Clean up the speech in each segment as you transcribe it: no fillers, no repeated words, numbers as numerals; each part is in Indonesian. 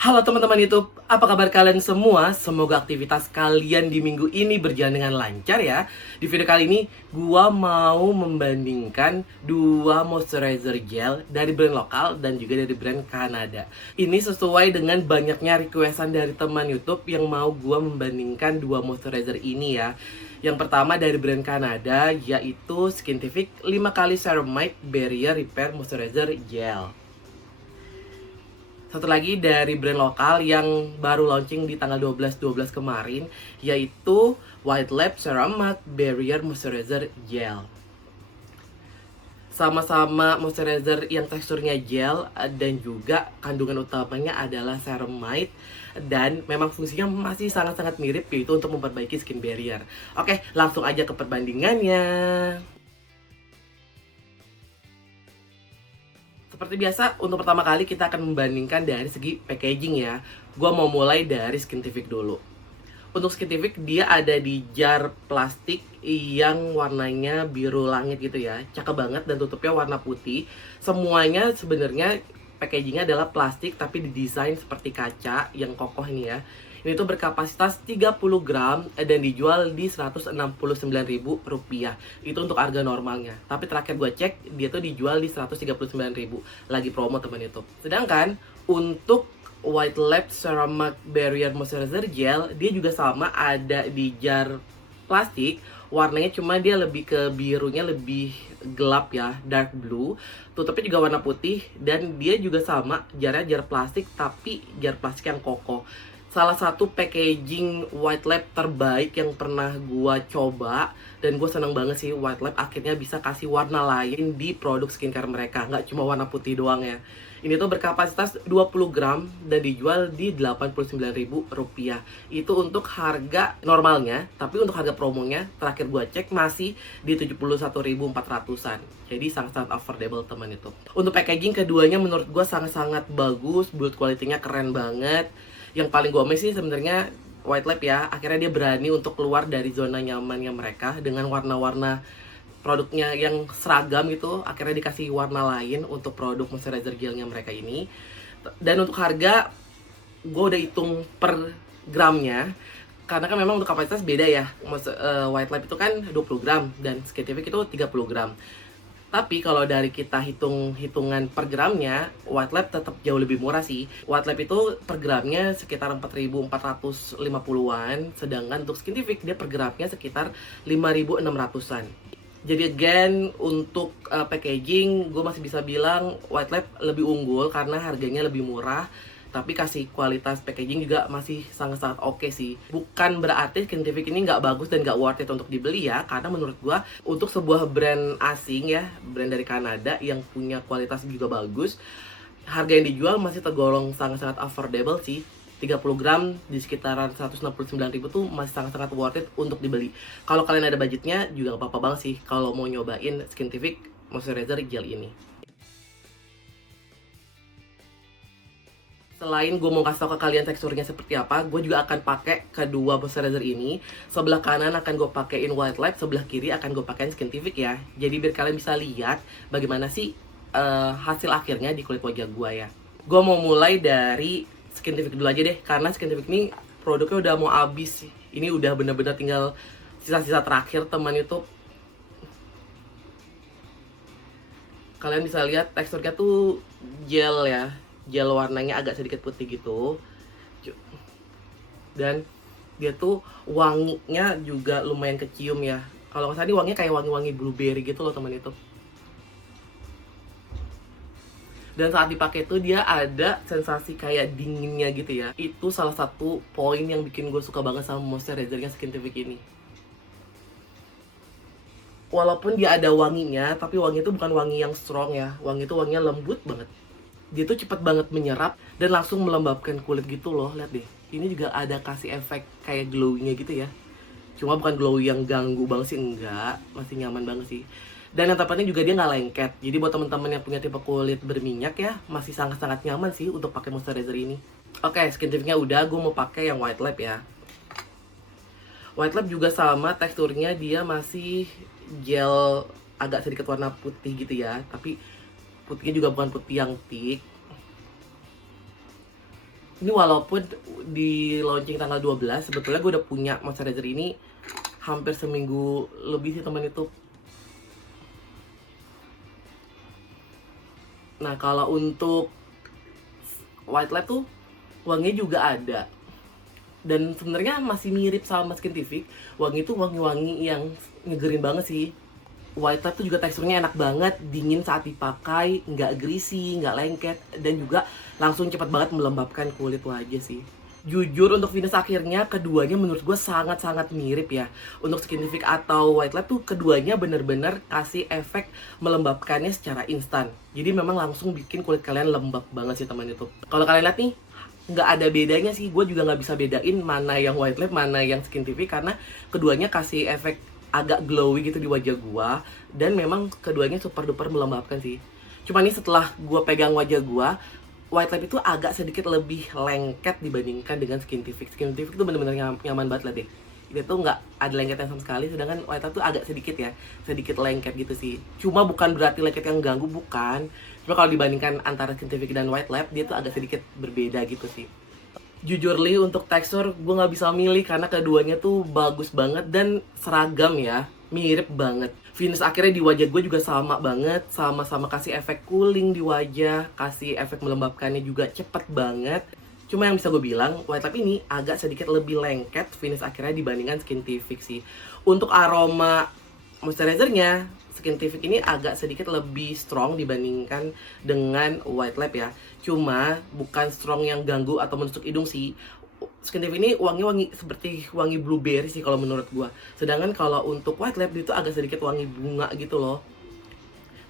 Halo teman-teman YouTube, apa kabar kalian semua? Semoga aktivitas kalian di minggu ini berjalan dengan lancar ya. Di video kali ini, gua mau membandingkan dua moisturizer gel dari brand lokal dan juga dari brand Kanada. Ini sesuai dengan banyaknya requestan dari teman YouTube yang mau gua membandingkan dua moisturizer ini ya. Yang pertama dari brand Kanada, yaitu Skintific 5 kali Ceramide Barrier Repair Moisturizer Gel. Satu lagi dari brand lokal yang baru launching di tanggal 12/12 kemarin, yaitu White Lab Ceramic Barrier Moisturizer Gel. Sama-sama moisturizer yang teksturnya gel dan juga kandungan utamanya adalah ceramide, dan memang fungsinya masih sangat-sangat mirip, yaitu untuk memperbaiki skin barrier. Oke, langsung aja ke perbandingannya. Seperti biasa, untuk pertama kali kita akan membandingkan dari segi packaging ya. Gua mau mulai dari Skintific dulu. Untuk Skintific, dia ada di jar plastik yang warnanya biru langit gitu ya. Cakep banget dan tutupnya warna putih. Semuanya sebenarnya packagingnya adalah plastik tapi didesain seperti kaca yang kokoh ini ya. Ini tuh berkapasitas 30 gram dan dijual di Rp169.000. Itu untuk harga normalnya. Tapi terakhir gue cek, dia tuh dijual di Rp139.000. Lagi promo teman YouTube. Sedangkan untuk White Lab Ceramic Barrier Moisturizer Gel, dia juga sama ada di jar plastik. Warnanya cuma dia lebih ke birunya lebih gelap ya, dark blue. Tutupnya juga warna putih dan dia juga sama jarnya jar plastik tapi jar plastik yang kokoh. Salah satu packaging White Lab terbaik yang pernah gua coba, dan gue seneng banget sih White Lab akhirnya bisa kasih warna lain di produk skincare mereka, nggak cuma warna putih doang ya. Ini tuh berkapasitas 20 gram dan dijual di Rp89.000. Itu untuk harga normalnya, tapi untuk harga promonya terakhir gua cek masih di 71.400-an. Jadi sangat-sangat affordable teman itu. Untuk packaging keduanya menurut gua sangat-sangat bagus, build quality-nya keren banget. Yang paling gue amazed sih sebenarnya White Lab ya, akhirnya dia berani untuk keluar dari zona nyamannya mereka dengan warna-warna produknya yang seragam gitu. Akhirnya dikasih warna lain untuk produk moisturizer gelnya mereka ini. Dan untuk harga, gue udah hitung per gramnya, karena kan memang untuk kapasitas beda ya. White Lab itu kan 20 gram dan Skintific itu 30 gram. Tapi kalau dari kita hitungan per gramnya, White Lab tetap jauh lebih murah sih. White Lab itu per gramnya sekitar 4.450-an, sedangkan untuk Skintific dia per gramnya sekitar 5.600-an. Jadi again, untuk packaging, gue masih bisa bilang White Lab lebih unggul karena harganya lebih murah. Tapi kasih kualitas packaging juga masih sangat-sangat oke sih. Bukan berarti Skintific ini nggak bagus dan nggak worth it untuk dibeli ya. Karena menurut gua untuk sebuah brand asing ya, brand dari Kanada yang punya kualitas juga bagus, harga yang dijual masih tergolong sangat-sangat affordable sih. 30 gram di sekitaran 169.000 tuh masih sangat-sangat worth it untuk dibeli. Kalau kalian ada budgetnya juga nggak apa-apa banget sih kalau mau nyobain Skintific moisturizer gel ini. Selain gue mau kasih tau ke kalian teksturnya seperti apa, gue juga akan pakai kedua moisturizer ini. Sebelah kanan akan gue pakein White Lab, sebelah kiri akan gue pakein Skintific ya. Jadi biar kalian bisa lihat bagaimana sih hasil akhirnya di kulit wajah gue ya. Gue mau mulai dari Skintific dulu aja deh, karena Skintific ini produknya udah mau habis. Ini udah bener-bener tinggal sisa-sisa terakhir teman YouTube. Kalian bisa lihat teksturnya tuh gel ya. Gel warnanya agak sedikit putih gitu. Dan dia tuh wanginya juga lumayan kecium ya. Kalau nggak salah ini wanginya kayak wangi-wangi blueberry gitu loh teman itu. Dan saat dipakai tuh dia ada sensasi kayak dinginnya gitu ya. Itu salah satu poin yang bikin gue suka banget sama moisturizernya Skintific ini. Walaupun dia ada wanginya, tapi wangi itu bukan wangi yang strong ya. Wangi itu wanginya lembut banget. Dia tuh cepet banget menyerap dan langsung melembabkan kulit gitu loh. Lihat deh, ini juga ada kasih efek kayak glowingnya gitu ya. Cuma bukan glow yang ganggu banget sih, enggak. Masih nyaman banget sih. Dan yang tepatnya juga dia nggak lengket. Jadi buat teman-teman yang punya tipe kulit berminyak ya, masih sangat-sangat nyaman sih untuk pakai moisturizer ini. Oke, Skintificnya udah, gue mau pakai yang White Lab ya. White Lab juga sama, teksturnya dia masih gel agak sedikit warna putih gitu ya. Tapi putihnya juga bukan putih yang thick. Ini walaupun di launching tanggal 12, sebetulnya gue udah punya moisturizer ini hampir seminggu lebih sih teman itu. Nah kalau untuk White Lab tuh wanginya juga ada. Dan sebenarnya masih mirip sama Skintific. Wangi itu wangi-wangi yang ngegerin banget sih. White Lab tuh juga teksturnya enak banget, dingin saat dipakai, nggak greasy, nggak lengket, dan juga langsung cepat banget melembabkan kulit wajah sih. Jujur untuk finish akhirnya keduanya menurut gue sangat-sangat mirip ya. Untuk Skintific atau White Lab tuh keduanya bener-bener kasih efek melembabkannya secara instan. Jadi memang langsung bikin kulit kalian lembab banget sih teman itu. Kalau kalian lihat nih, nggak ada bedanya sih. Gue juga nggak bisa bedain mana yang White Lab, mana yang Skintific, karena keduanya kasih efek agak glowy gitu di wajah gua, dan memang keduanya super duper melembabkan sih. Cuma nih setelah gua pegang wajah gua, White Lab itu agak sedikit lebih lengket dibandingkan dengan Skintific. Skintific tuh bener-bener nyaman banget lah deh. Dia tuh nggak ada lengketnya sama sekali, sedangkan White Lab tuh agak sedikit ya, sedikit lengket gitu sih. Cuma bukan berarti lengket yang ganggu, bukan. Cuma kalau dibandingkan antara Skintific dan White Lab, dia tuh agak sedikit berbeda gitu sih. Jujur li, untuk tekstur gue nggak bisa milih karena keduanya tuh bagus banget dan seragam ya, mirip banget. Finish akhirnya di wajah gue juga sama banget, sama-sama kasih efek cooling di wajah, kasih efek melembabkannya juga cepet banget. Cuma yang bisa gue bilang, White Lab ini agak sedikit lebih lengket finish akhirnya dibandingkan Skintific sih. Untuk aroma moisturizernya, Skintific ini agak sedikit lebih strong dibandingkan dengan White Lab ya. Cuma bukan strong yang ganggu atau menusuk hidung sih. Skintific ini wangi-wangi seperti wangi blueberry sih kalau menurut gua. Sedangkan kalau untuk White Lab itu agak sedikit wangi bunga gitu loh.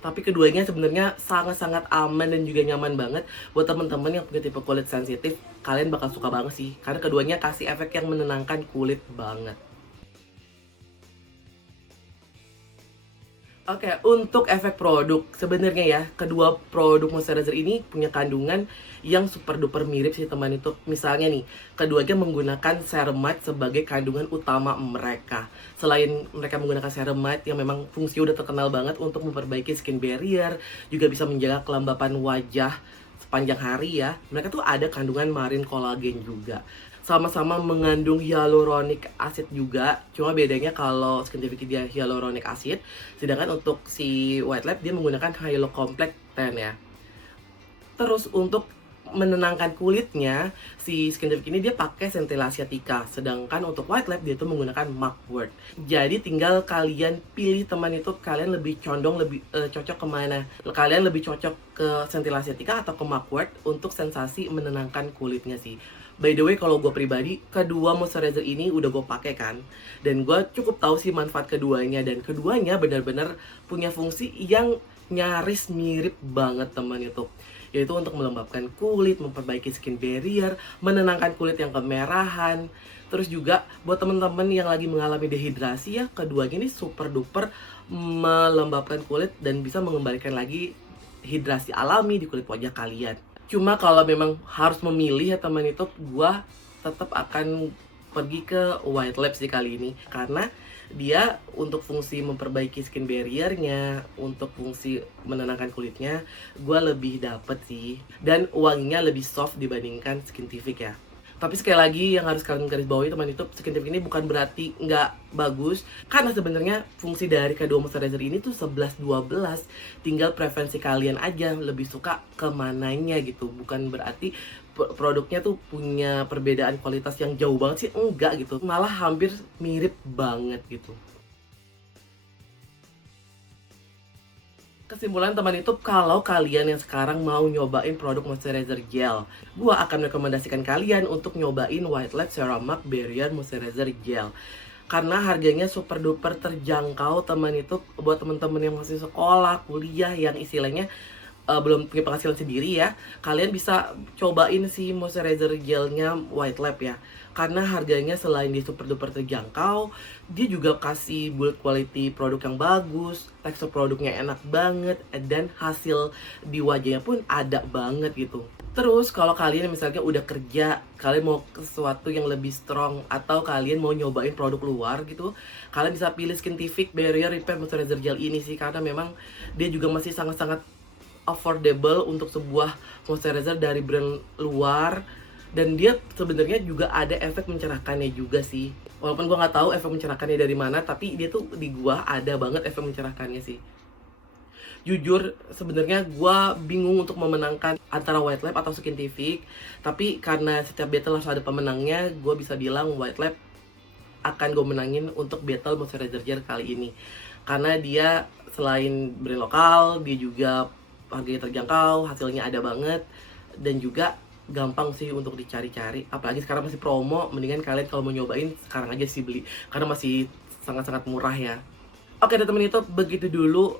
Tapi keduanya sebenarnya sangat-sangat aman dan juga nyaman banget buat temen-temen yang punya tipe kulit sensitif. Kalian bakal suka banget sih, karena keduanya kasih efek yang menenangkan kulit banget. Oke, untuk efek produk, sebenarnya ya, kedua produk moisturizer ini punya kandungan yang super duper mirip sih teman itu. Misalnya nih, keduanya menggunakan ceramide sebagai kandungan utama mereka. Selain mereka menggunakan ceramide yang memang fungsinya udah terkenal banget untuk memperbaiki skin barrier, juga bisa menjaga kelembapan wajah sepanjang hari ya. Mereka tuh ada kandungan marine collagen juga. Sama-sama mengandung hyaluronic acid juga, cuma bedanya kalau Skintific dia hyaluronic acid, sedangkan untuk si White Lab dia menggunakan Hyalo Complex 10 ya. Terus untuk menenangkan kulitnya, si Skintific ini dia pakai Centella asiatica, sedangkan untuk White Lab dia tuh menggunakan Mugwort. Jadi tinggal kalian pilih teman itu, kalian lebih condong lebih cocok kemana. Kalian lebih cocok ke Centella asiatica atau ke Mugwort untuk sensasi menenangkan kulitnya sih. By the way, kalau gue pribadi, kedua moisturizer ini udah gue pakai kan, dan gue cukup tahu sih manfaat keduanya, dan keduanya benar-benar punya fungsi yang nyaris mirip banget teman itu, yaitu untuk melembabkan kulit, memperbaiki skin barrier, menenangkan kulit yang kemerahan. Terus juga buat teman-teman yang lagi mengalami dehidrasi ya, keduanya ini super duper melembabkan kulit dan bisa mengembalikan lagi hidrasi alami di kulit wajah kalian. Cuma kalau memang harus memilih ya teman itu, gue tetap akan pergi ke White Lab sih kali ini. Karena dia untuk fungsi memperbaiki skin barrier-nya, untuk fungsi menenangkan kulitnya, gue lebih dapet sih. Dan wanginya lebih soft dibandingkan Skintific ya. Tapi sekali lagi yang harus kalian garis bawahi teman itu, Skintific ini bukan berarti nggak bagus, karena sebenarnya fungsi dari kedua moisturizer ini tuh 11-12. Tinggal preferensi kalian aja lebih suka kemananya gitu. Bukan berarti produknya tuh punya perbedaan kualitas yang jauh banget sih, enggak gitu. Malah hampir mirip banget gitu. Kesimpulan teman itu, kalau kalian yang sekarang mau nyobain produk moisturizer gel, gua akan rekomendasikan kalian untuk nyobain White Lab Ceramac Barrier Moisturizer Gel. Karena harganya super duper terjangkau teman itu, buat teman-teman yang masih sekolah, kuliah, yang istilahnya belum punya penghasilan sendiri ya, kalian bisa cobain si moisturizer gelnya White Lab ya. Karena harganya selain dia super duper terjangkau, dia juga kasih build quality produk yang bagus, tekstur produknya enak banget, dan hasil di wajahnya pun ada banget gitu. Terus kalau kalian misalnya udah kerja, kalian mau ke sesuatu yang lebih strong, atau kalian mau nyobain produk luar gitu, kalian bisa pilih Skintific Barrier Repair Moisturizer Gel ini sih. Karena memang dia juga masih sangat-sangat affordable untuk sebuah moisturizer dari brand luar. Dan dia sebenarnya juga ada efek mencerahkannya juga sih. Walaupun gue nggak tahu efek mencerahkannya dari mana, tapi dia tuh di gua ada banget efek mencerahkannya sih. Jujur sebenarnya gue bingung untuk memenangkan antara White Lab atau Skintific, tapi karena setiap battle harus ada pemenangnya, gue bisa bilang White Lab akan gue menangin untuk battle moisturizer gel kali ini, karena dia selain brand lokal, dia juga harganya terjangkau, hasilnya ada banget, dan juga gampang sih untuk dicari-cari. Apalagi sekarang masih promo, mendingan kalian kalau mau nyobain sekarang aja sih beli, karena masih sangat-sangat murah ya. Oke teman-teman, itu begitu dulu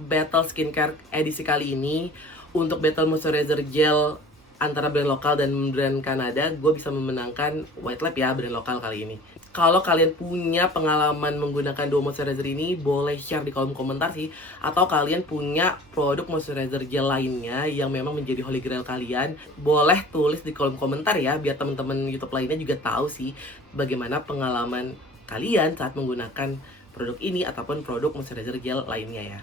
battle skincare edisi kali ini. Untuk battle moisturizer gel antara brand lokal dan brand Kanada, gue bisa memenangkan White Lab ya, brand lokal kali ini. Kalau kalian punya pengalaman menggunakan dua moisturizer ini, boleh share di kolom komentar sih. Atau kalian punya produk moisturizer gel lainnya yang memang menjadi holy grail kalian, boleh tulis di kolom komentar ya, biar teman-teman YouTube lainnya juga tahu sih bagaimana pengalaman kalian saat menggunakan produk ini ataupun produk moisturizer gel lainnya ya.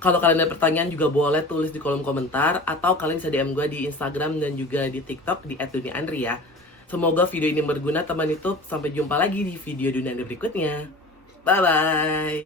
Kalau kalian ada pertanyaan juga boleh tulis di kolom komentar, atau kalian bisa DM gue di Instagram dan juga di TikTok di @duniaandri ya. Semoga video ini berguna teman YouTube. Sampai jumpa lagi di video Dunia Andri berikutnya. Bye bye.